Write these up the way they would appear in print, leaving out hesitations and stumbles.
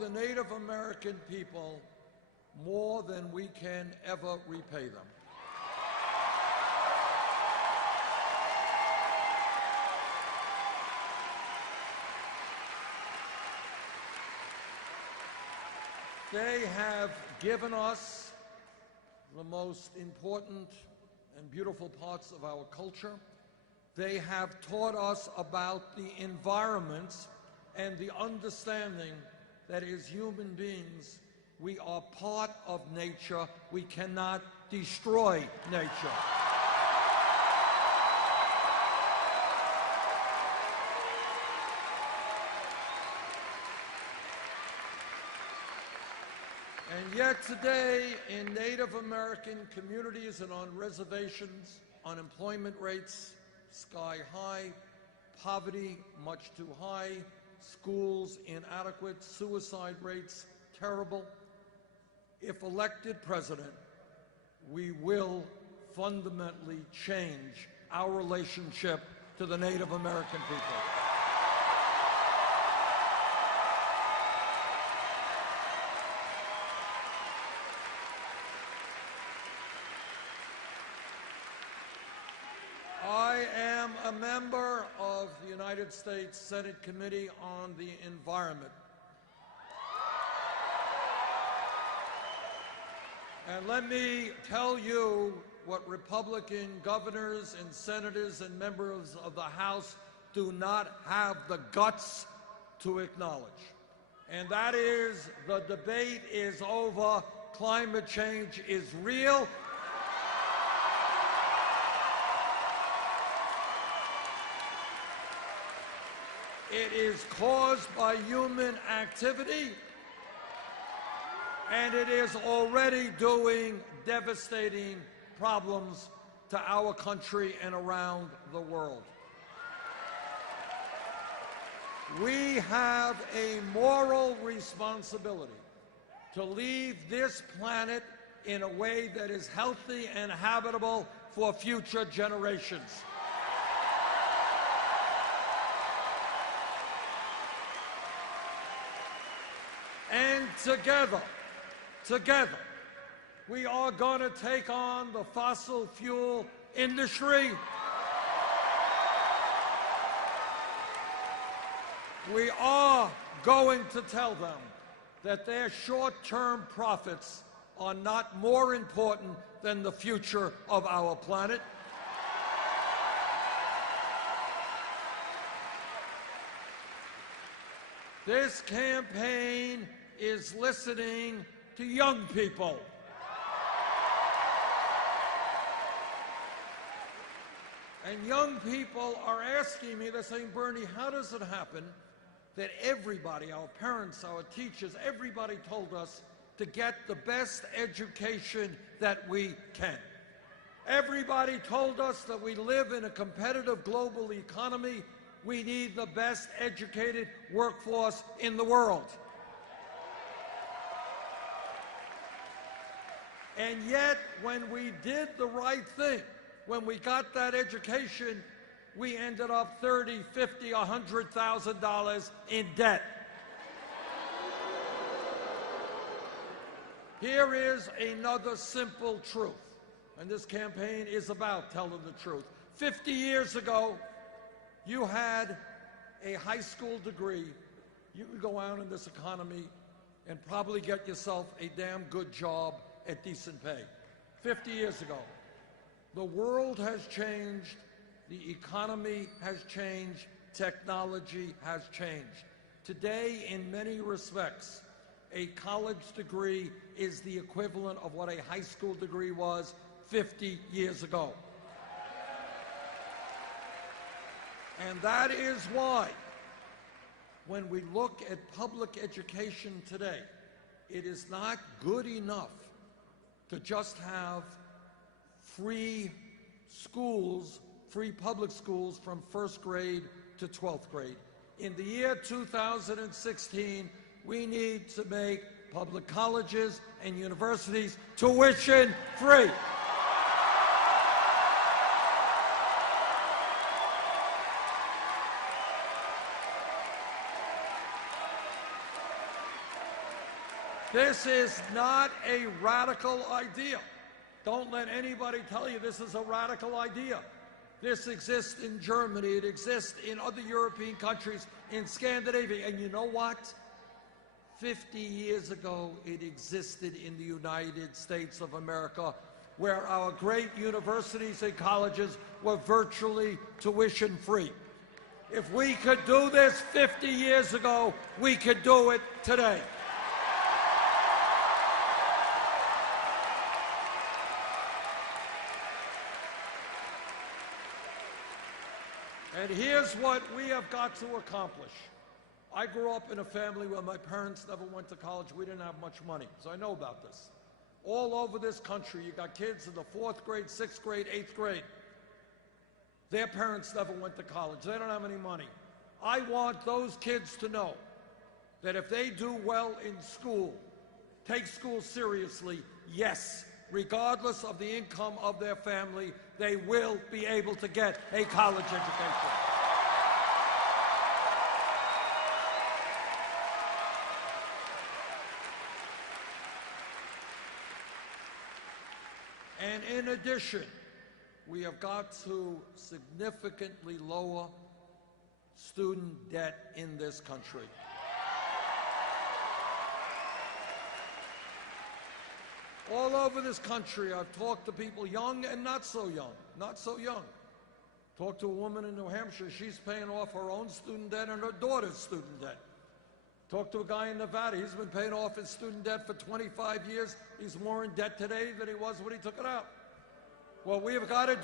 the Native American people more than we can ever repay them. They have given us the most important and beautiful parts of our culture. They have taught us about the environment and the understanding that as human beings, we are part of nature. We cannot destroy nature. And yet today, in Native American communities and on reservations, unemployment rates sky high, poverty much too high, schools inadequate, suicide rates terrible. If elected president, we will fundamentally change our relationship to the Native American people. I am a member of the United States Senate Committee on the Environment. And let me tell you what Republican governors and senators and members of the House do not have the guts to acknowledge. And that is, the debate is over. Climate change is real. It is caused by human activity, and it is already doing devastating problems to our country and around the world. We have a moral responsibility to leave this planet in a way that is healthy and habitable for future generations. And together, we are going to take on the fossil fuel industry. We are going to tell them that their short-term profits are not more important than the future of our planet. This campaign is listening to young people. And young people are asking me, they're saying, Bernie, how does it happen that everybody, our parents, our teachers, everybody told us to get the best education that we can? Everybody told us that we live in a competitive global economy. We need the best educated workforce in the world. And yet, when we did the right thing, when we got that education, we ended up $30,000, $50,000, $100,000 in debt. Here is another simple truth, and this campaign is about telling the truth. 50 years ago, you had a high school degree. You could go out in this economy and probably get yourself a damn good job at decent pay. 50 years ago. The world has changed, the economy has changed, technology has changed. Today, in many respects, a college degree is the equivalent of what a high school degree was 50 years ago. And that is why, when we look at public education today, it is not good enough to just have free schools, free public schools from first grade to 12th grade. In the year 2016, we need to make public colleges and universities tuition free. This is not a radical idea. Don't let anybody tell you this is a radical idea. This exists in Germany, it exists in other European countries, in Scandinavia, and you know what? 50 years ago, it existed in the United States of America, where our great universities and colleges were virtually tuition-free. If we could do this 50 years ago, we could do it today. And here's what we have got to accomplish. I grew up in a family where my parents never went to college. We didn't have much money, so I know about this. All over this country, you got kids in the 4th grade, 6th grade, 8th grade. Their parents never went to college. They don't have any money. I want those kids to know that if they do well in school, take school seriously, yes, regardless of the income of their family, they will be able to get a college education. And in addition, we have got to significantly lower student debt in this country. All over this country, I've talked to people young and not so young, not so young. Talked to a woman in New Hampshire, she's paying off her own student debt and her daughter's student debt. Talked to a guy in Nevada, he's been paying off his student debt for 25 years. He's more in debt today than he was when he took it out. What we have got to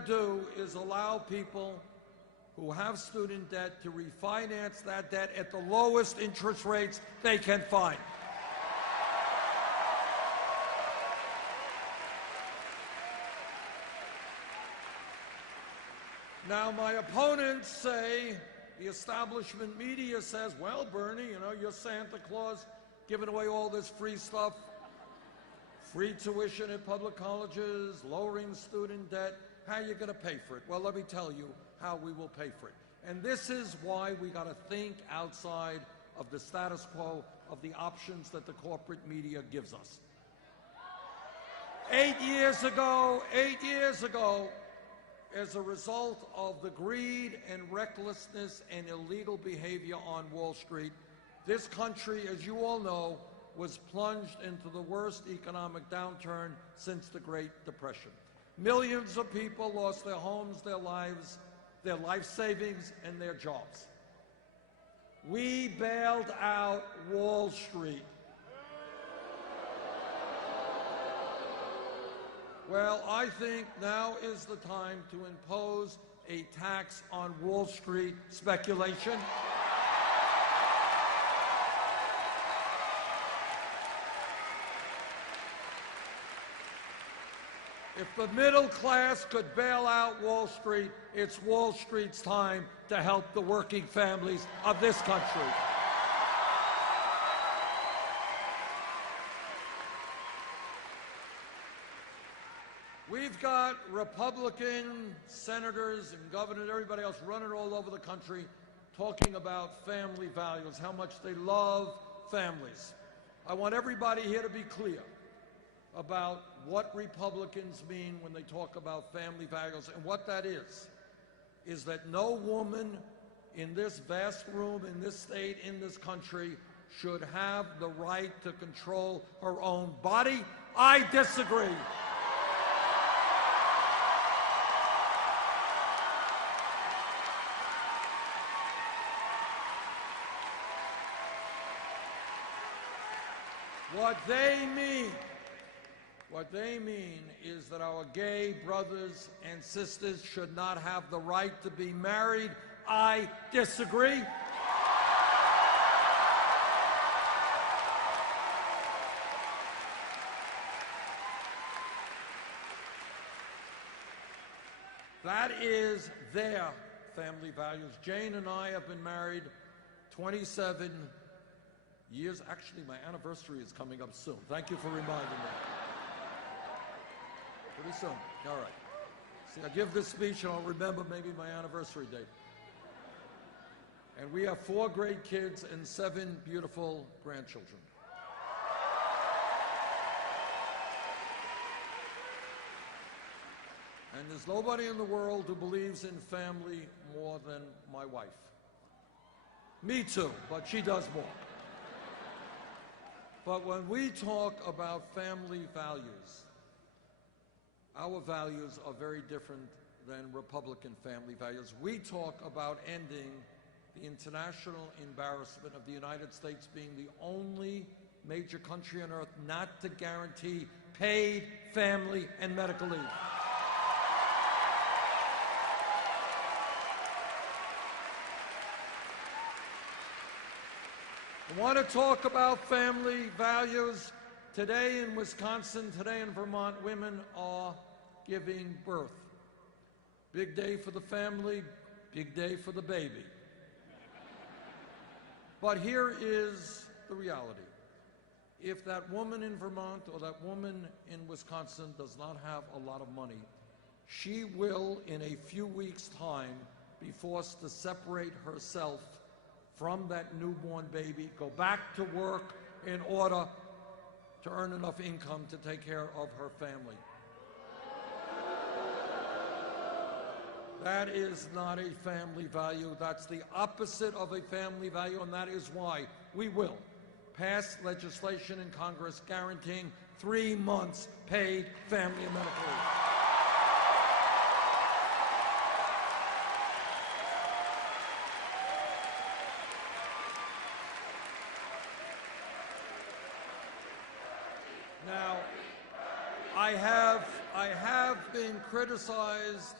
do is allow people who have student debt to refinance that debt at the lowest interest rates they can find. Now, my opponents say, the establishment media says, well, Bernie, you know, you're Santa Claus giving away all this free stuff, free tuition at public colleges, lowering student debt. How are you going to pay for it? Well, let me tell you how we will pay for it. And this is why we got to think outside of the status quo of the options that the corporate media gives us. 8 years ago, as a result of the greed and recklessness and illegal behavior on Wall Street, this country, as you all know, was plunged into the worst economic downturn since the Great Depression. Millions of people lost their homes, their lives, their life savings, and their jobs. We bailed out Wall Street. Well, I think now is the time to impose a tax on Wall Street speculation. If the middle class could bail out Wall Street, it's Wall Street's time to help the working families of this country. We've got Republican senators and governors, everybody else running all over the country talking about family values, how much they love families. I want everybody here to be clear about what Republicans mean when they talk about family values, and what that is that no woman in this vast room, in this state, in this country, should have the right to control her own body. I disagree. What they mean is that our gay brothers and sisters should not have the right to be married. I disagree. That is their family values. Jane and I have been married 27 years. Actually, my anniversary is coming up soon. Thank you for reminding me. Pretty soon. All right. See, I give this speech and I'll remember maybe my anniversary date. And we have 4 great kids and 7 beautiful grandchildren. And there's nobody in the world who believes in family more than my wife. Me too, but she does more. But when we talk about family values, our values are very different than Republican family values. We talk about ending the international embarrassment of the United States being the only major country on earth not to guarantee paid family and medical leave. I want to talk about family values. Today in Wisconsin, today in Vermont, women are giving birth. Big day for the family, big day for the baby. But here is the reality. If that woman in Vermont or that woman in Wisconsin does not have a lot of money, she will, in a few weeks' time, be forced to separate herself from that newborn baby, go back to work in order to earn enough income to take care of her family. That is not a family value. That's the opposite of a family value, and that is why we will pass legislation in Congress guaranteeing 3 months paid family and medical leave. Now, I have been criticized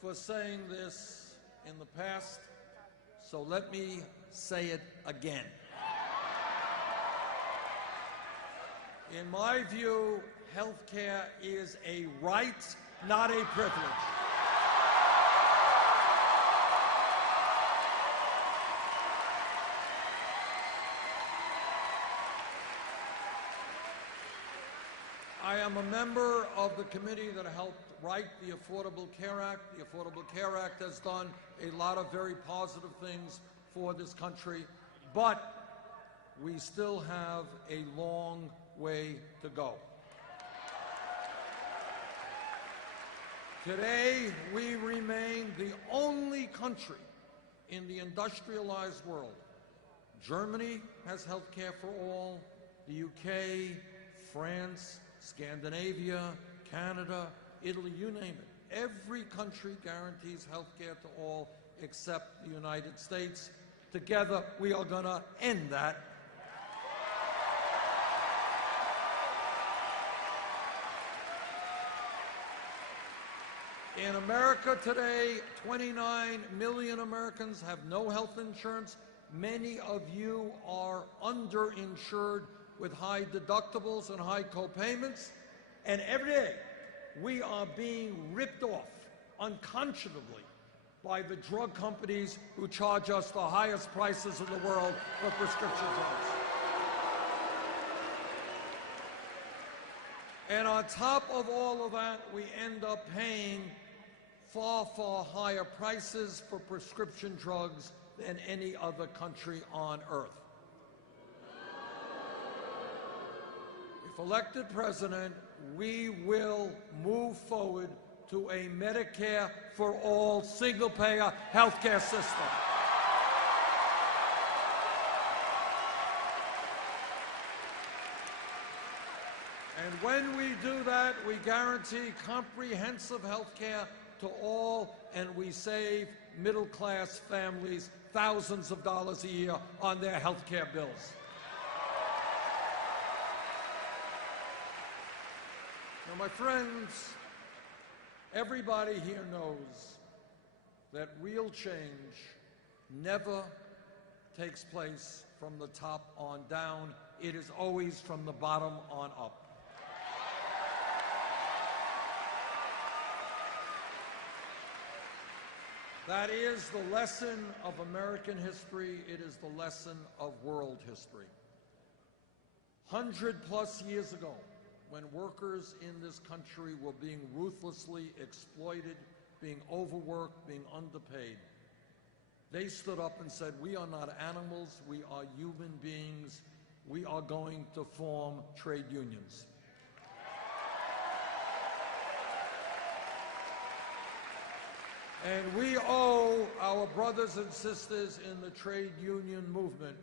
for saying this in the past, so let me say it again. In my view, health care is a right, not a privilege. I am a member of the committee that helped write the Affordable Care Act. The Affordable Care Act has done a lot of very positive things for this country, but we still have a long way to go. Today, we remain the only country in the industrialized world. Germany has health care for all, the UK, France, Scandinavia, Canada, Italy, you name it. Every country guarantees health care to all except the United States. Together, we are going to end that. In America today, 29 million Americans have no health insurance. Many of you are underinsured with high deductibles and high co-payments. And every day, we are being ripped off unconscionably by the drug companies who charge us the highest prices in the world for prescription drugs. And on top of all of that, we end up paying far, far higher prices for prescription drugs than any other country on earth. If elected president, we will move forward to a Medicare for all single-payer health care system. And when we do that, we guarantee comprehensive health care to all, and we save middle-class families thousands of dollars a year on their health care bills. Now, my friends, everybody here knows that real change never takes place from the top on down. It is always from the bottom on up. That is the lesson of American history. It is the lesson of world history. 100+ years ago, when workers in this country were being ruthlessly exploited, being overworked, being underpaid, They stood up and said, we are not animals, we are human beings. We are going to form trade unions. And we owe our brothers and sisters in the trade union movement,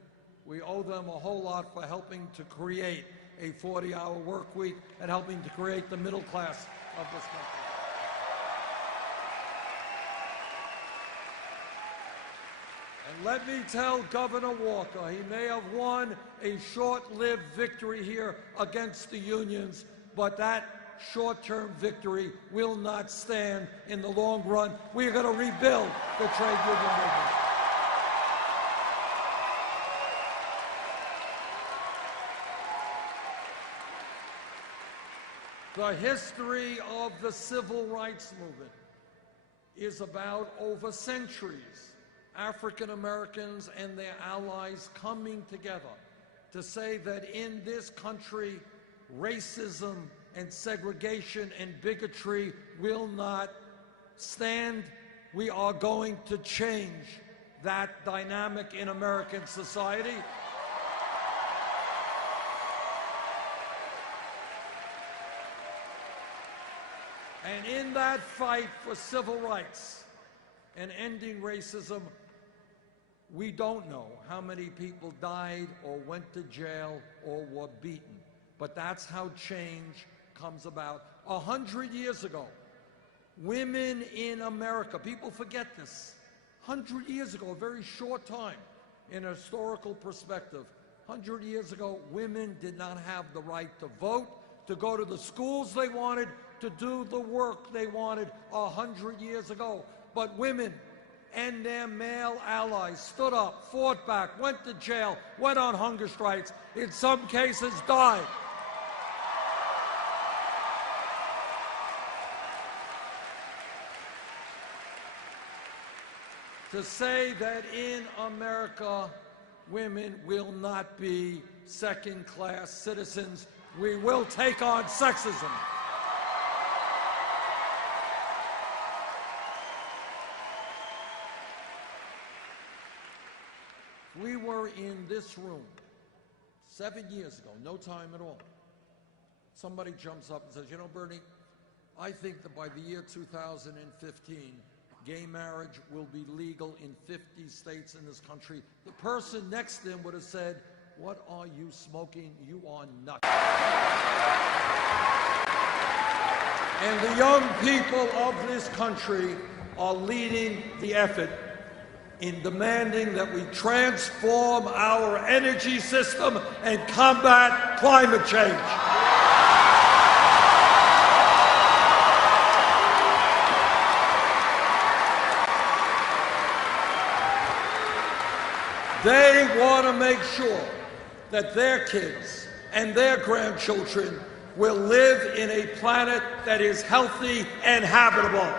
we owe them a whole lot for helping to create a 40-hour work week and helping to create the middle class of this country. And let me tell Governor Walker, he may have won a short-lived victory here against the unions, but that short-term victory will not stand in the long run. We are going to rebuild the trade union movement. The history of the civil rights movement is about over centuries. African Americans and their allies coming together to say that in this country, racism and segregation and bigotry will not stand. We are going to change that dynamic in American society. And in that fight for civil rights and ending racism, we don't know how many people died or went to jail or were beaten, but that's how change comes about. 100 years ago, women in America, people forget this, 100 years ago, a very short time in a historical perspective, 100 years ago, women did not have the right to vote, to go to the schools they wanted, to do the work they wanted 100 years ago. But women and their male allies stood up, fought back, went to jail, went on hunger strikes, in some cases died. To say that in America, women will not be second-class citizens, we will take on sexism. We were in this room 7 years ago, no time at all. Somebody jumps up and says, you know, Bernie, I think that by the year 2015, gay marriage will be legal in 50 states in this country. The person next to him would have said, what are you smoking? You are nuts. And the young people of this country are leading the effort in demanding that we transform our energy system and combat climate change. They want to make sure that their kids and their grandchildren will live in a planet that is healthy and habitable.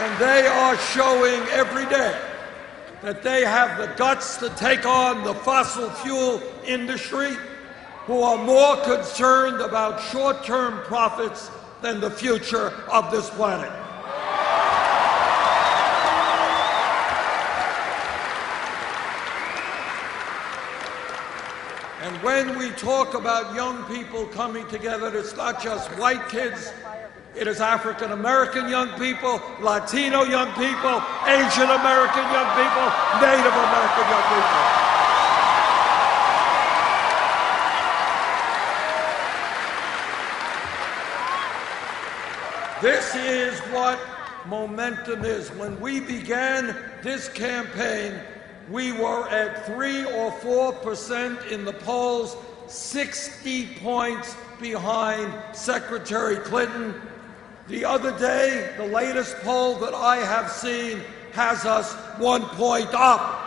And they are showing every day that they have the guts to take on the fossil fuel industry, who are more concerned about short-term profits than the future of this planet. And when we talk about young people coming together, it's not just white kids, it is African American young people, Latino young people, Asian American young people, Native American young people. This is what momentum is. When we began this campaign, we were at 3 or 4% in the polls, 60 points behind Secretary Clinton. The other day, the latest poll that I have seen has us 1 point up.